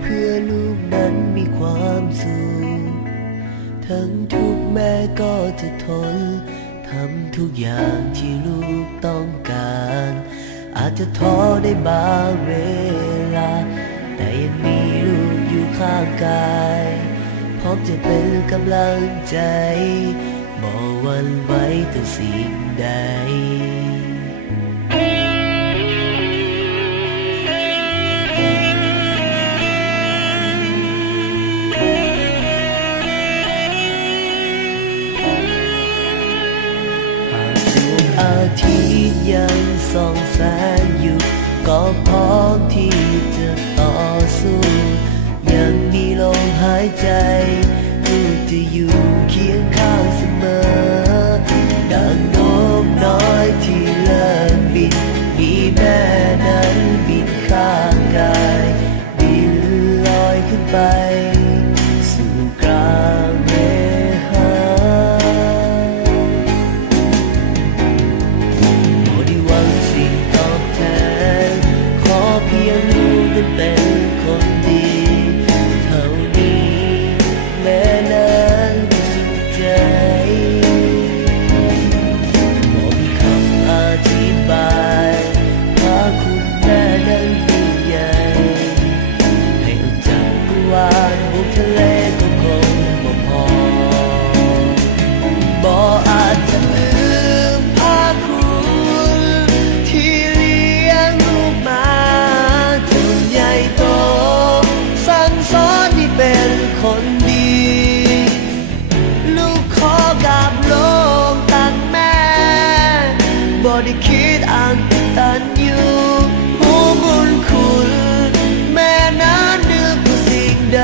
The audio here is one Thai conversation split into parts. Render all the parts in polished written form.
เพื่อลูกนั้นมีความสุขทั้งทุกแม่ก็จะทนทำทุกอย่างที่ลูกต้องการอาจจะท้อได้บางเวลาแต่ยังมีลูกอยู่ข้างกายพร้อมจะเป็นกำลังใจบ่หวั่นไหวต่อสิ่งใดอาทิตย์ยังส่องแสงอยู่ก็พร้อมที่จะต่อสู้ยังมีลมหายใจลูกจะอยู่เคียงข้างเสมอดังนกน้อยที่เลิกบินมีแม่นั้นบินข้างกายบินลอยขึ้นไปสู่กลางเมฆเป็นคนดีเท่านี้แม่นั้นก็สุขใจบอกมีคำอธิบายพาคุณแม่นั้นยิ่งใหญ่ให้ออกจากกวานบนทะเลก็คงบ่พอบ่อาจจะลืมพาคุณที่เลี้ยงลูกมาใหญ่โตสั่งสอนให้เป็นคนดีลูกขอกราบลงตักแม่บ่ได้คิดอ่านตันอยู่หูบุญคุณแม่นั้นนึกว่าสิ่งใด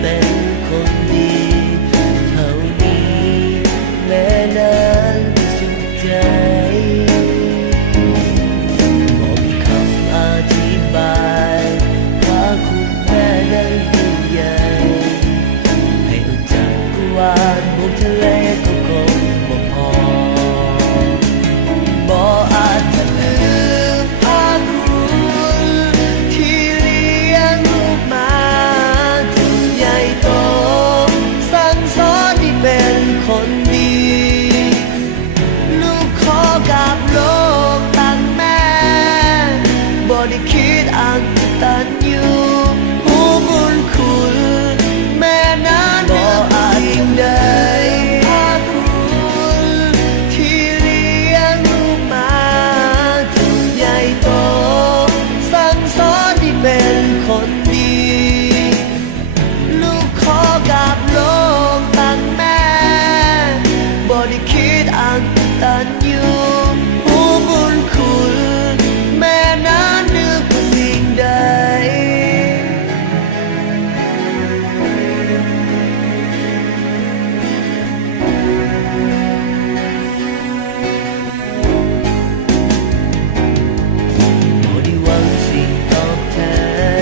เป็นคนดีเท่านี้แม่นั้นก็สุขใจบอกมีคำอธิบายพาคุณแม่นั้นยิ่งใหญ่ให้ออกจากกวานบนทะเลก็คงบ่พอบ่อาจจะลืมพาคุณที่เลี้ยงลูกมาเป็นคนดีลูกขอกราบลงตักแม่บ่ได้คิดอ่านตันอยู่หูบุญคุณแม่นั้นบ่อาจสิ่งใดพาคุณที่เลี้ยงลูกมาจนใหญ่โตสั่งสอนให้เป็นคนดีลูกขอกราบลงตักแม่บ่ได้คิดอ่านตันอยู่หูบุญคุณแม่นั้นนึกว่าสิ่งใดบ่ได้หวังสิ่งตอบแท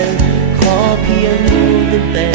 นขอเพียงลูกนั้นเป็น